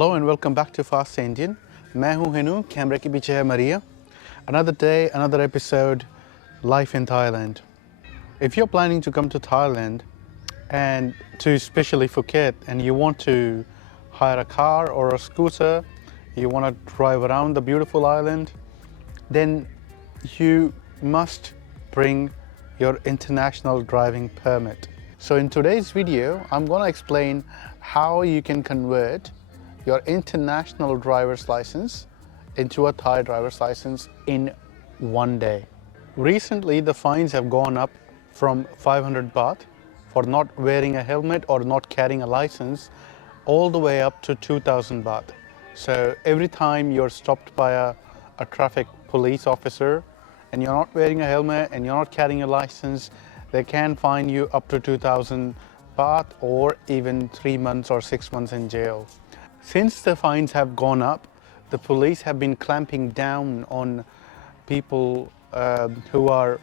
Hello and welcome back to Fast Indian. मैं हूं हेनू, कैमरे के पीछे है Maria. Another day, another episode, life in Thailand. If you're planning to come to Thailand and to especially Phuket and you want to hire a car or a scooter, you want to drive around the beautiful island, then you must bring your international driving permit. So in today's video, I'm going to explain how you can convert your international driver's license into a Thai driver's license in one day. Recently, the fines have gone up from 500 baht for not wearing a helmet or not carrying a license all the way up to 2000 baht. So every time you're stopped by a traffic police officer and you're not wearing a helmet and you're not carrying a license, they can fine you up to 2000 baht or even 3 months or 6 months in jail. Since the fines have gone up, the police have been clamping down on people who are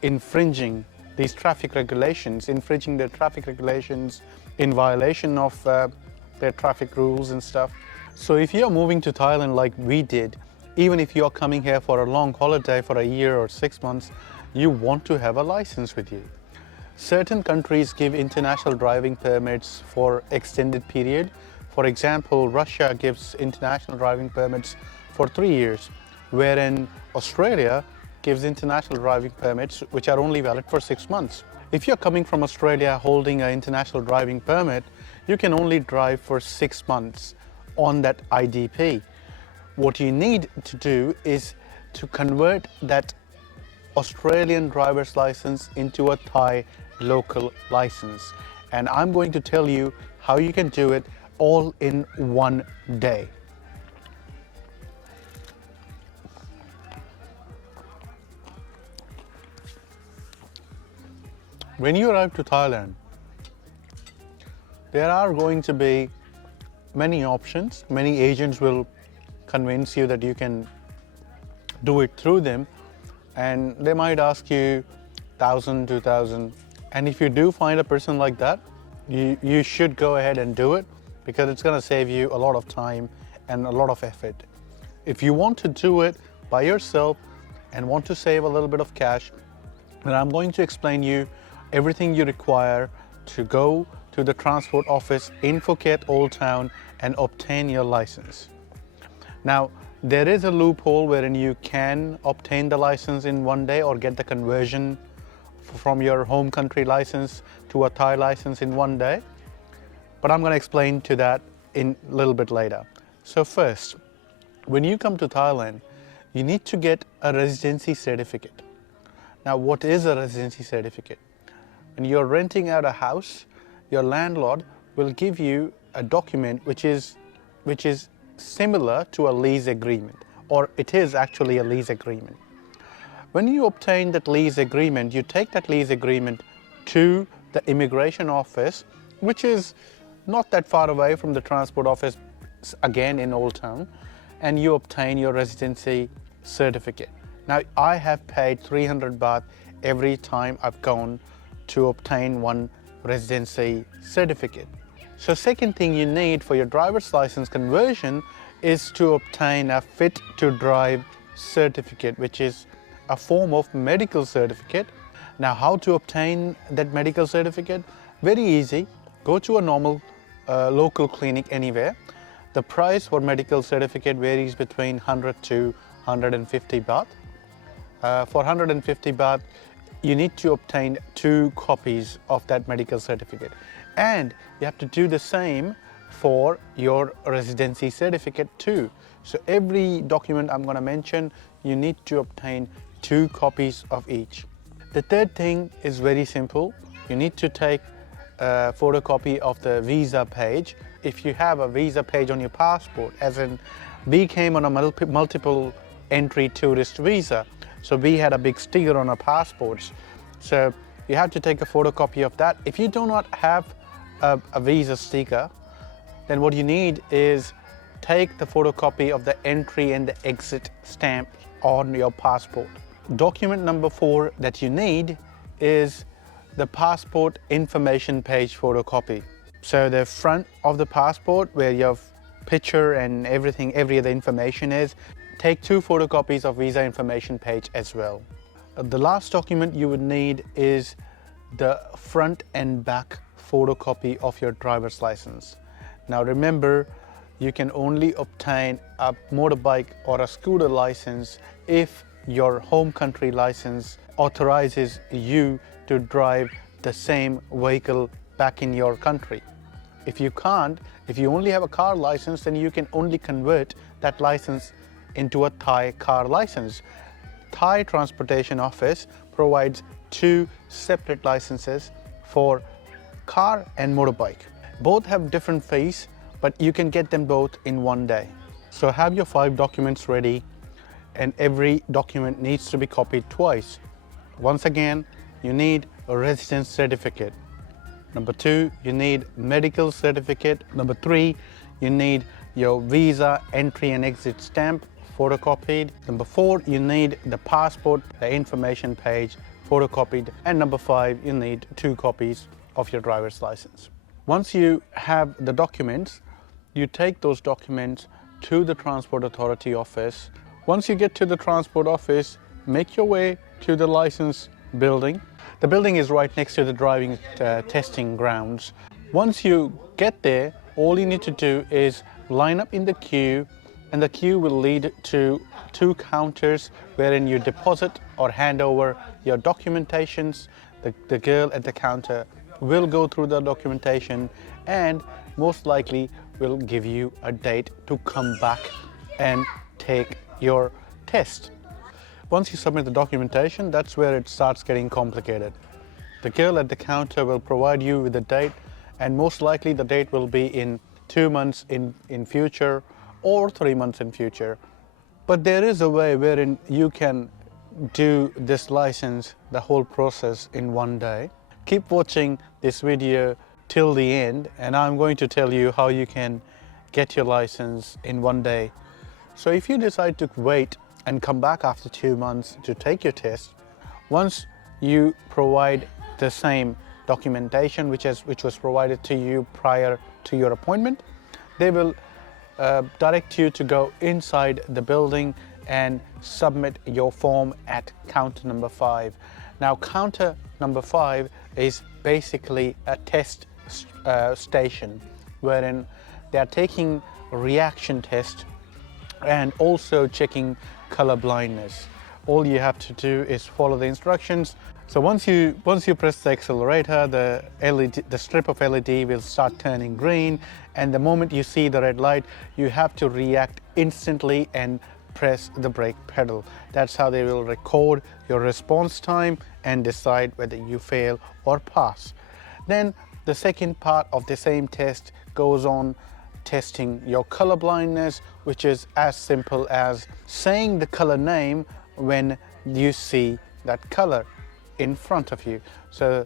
infringing these traffic regulations, infringing their traffic regulations in violation of their traffic rules and stuff. So if you're moving to Thailand like we did, even if you're coming here for a long holiday for a year or 6 months, you want to have a license with you. Certain countries give international driving permits for extended period. For example, Russia gives international driving permits for 3 years, wherein Australia gives international driving permits which are only valid for 6 months. If you're coming from Australia holding an international driving permit, you can only drive for 6 months on that IDP. What you need to do is to convert that Australian driver's license into a Thai local license. And I'm going to tell you how you can do it all in one day. When you arrive to Thailand, there are going to be many options. Many agents will convince you that you can do it through them, and they might ask you 1,000, 2,000. And if you do find a person like that, you should go ahead and do it, because it's going to save you a lot of time and a lot of effort. If you want to do it by yourself and want to save a little bit of cash, then I'm going to explain you everything you require to go to the transport office in Phuket Old Town and obtain your license. Now, there is a loophole wherein you can obtain the license in one day or get the conversion from your home country license to a Thai license in one day. But I'm going to explain to that in a little bit later. So first, when you come to Thailand, you need to get a residency certificate. Now, what is a residency certificate? When you're renting out a house, your landlord will give you a document which is similar to a lease agreement, or it is actually a lease agreement. When you obtain that lease agreement, you take that lease agreement to the immigration office, which is not that far away from the transport office, again in Old Town, and you obtain your residency certificate. Now, I have paid 300 baht every time I've gone to obtain one residency certificate. So second thing you need for your driver's license conversion is to obtain a fit to drive certificate, which is a form of medical certificate. Now, how to obtain that medical certificate? Very easy. Go to a normal local clinic anywhere. The price for medical certificate varies between 100 to 150 baht. For 150 baht, you need to obtain 2 copies of that medical certificate. And you have to do the same for your residency certificate too. So every document I'm going to mention, you need to obtain 2 copies of each. The third thing is very simple. You need to take a photocopy of the visa page. If you have a visa page on your passport, as in we came on a multiple entry tourist visa, so we had a big sticker on our passports. So you have to take a photocopy of that. If you do not have a visa sticker, then what you need is take the photocopy of the entry and the exit stamp on your passport. Document number 4 that you need is the passport information page photocopy. So the front of the passport where your picture and everything, every other information is. Take 2 photocopies of visa information page as well. The last document you would need is the front and back photocopy of your driver's license. Now remember, you can only obtain a motorbike or a scooter license if your home country license authorizes you to drive the same vehicle back in your country. If you can't, if you only have a car license, then you can only convert that license into a Thai car license. Thai Transportation Office provides 2 separate licenses for car and motorbike. Both have different fees, but you can get them both in one day. So have your 5 documents ready, and every document needs to be copied twice. Once again, you need a residence certificate. Number 2, you need medical certificate. Number 3, you need your visa entry and exit stamp photocopied. Number 4, you need the passport, the information page photocopied. And number 5, you need 2 copies of your driver's license. Once you have the documents, you take those documents to the Transport Authority office. Once you get to the Transport office, make your way to the license building. The building is right next to the driving testing grounds. Once you get there, all you need to do is line up in the queue, and the queue will lead to 2 counters wherein you deposit or hand over your documentations. The girl at the counter will go through the documentation and most likely will give you a date to come back and take your test. Once you submit the documentation, that's where it starts getting complicated. The girl at the counter will provide you with a date, and most likely the date will be in 2 months in future or 3 months in future. But there is a way wherein you can do this license, the whole process, in one day. Keep watching this video till the end, and I'm going to tell you how you can get your license in one day. So if you decide to wait and come back after 2 months to take your test, once you provide the same documentation which was provided to you prior to your appointment, they will direct you to go inside the building and submit your form at counter number 5. Now counter number 5 is basically a test station wherein they are taking reaction test and also checking color blindness. All you have to do is follow the instructions. So once you press the accelerator, the strip of LED will start turning green, and the moment you see the red light, you have to react instantly and press the brake pedal. That's how they will record your response time and decide whether you fail or pass. Then the second part of the same test goes on testing your color blindness, which is as simple as saying the color name when you see that color in front of you. So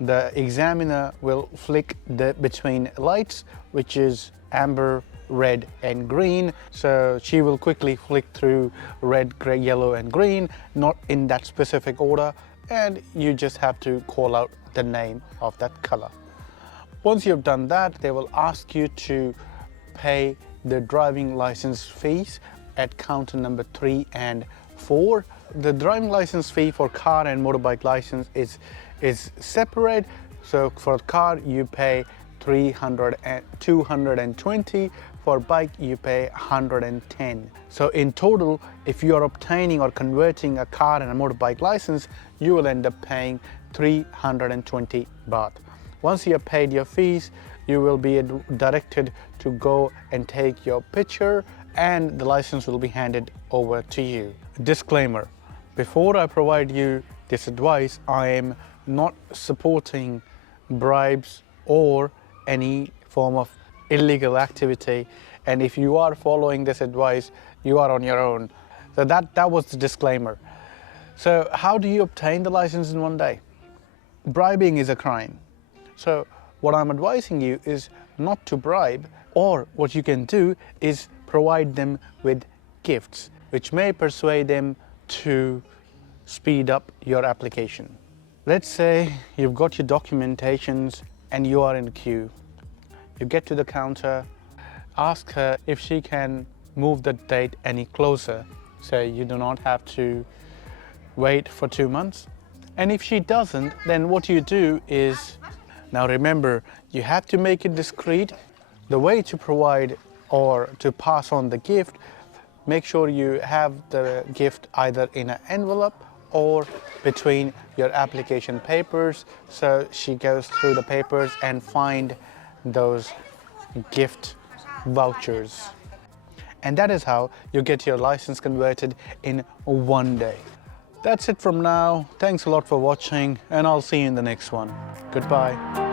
the examiner will flick between lights, which is amber, red and green. So she will quickly flick through red, gray, yellow and green, not in that specific order, and you just have to call out the name of that color. Once you've done that, they will ask you to pay the driving license fees at counter number 3 and 4. The driving license fee for car and motorbike license is separate. So for car you pay 220, for bike you pay 110. So in total, if you are obtaining or converting a car and a motorbike license, you will end up paying 320 baht. Once you have paid your fees, you will be directed to go and take your picture, and the license will be handed over to you. Disclaimer: before I provide you this advice, I am not supporting bribes or any form of illegal activity, and if you are following this advice, you are on your own. So that was the disclaimer. So how do you obtain the license in one day? Bribing is a crime. So what I'm advising you is not to bribe, or what you can do is provide them with gifts, which may persuade them to speed up your application. Let's say you've got your documentations and you are in queue. You get to the counter, ask her if she can move the date any closer, so you do not have to wait for 2 months. And if she doesn't, then what you do is, now remember, you have to make it discreet. The way to provide or to pass on the gift, make sure you have the gift either in an envelope or between your application papers, so she goes through the papers and find those gift vouchers. And that is how you get your license converted in 1 day. That's it from now. Thanks a lot for watching, and I'll see you in the next one. Goodbye.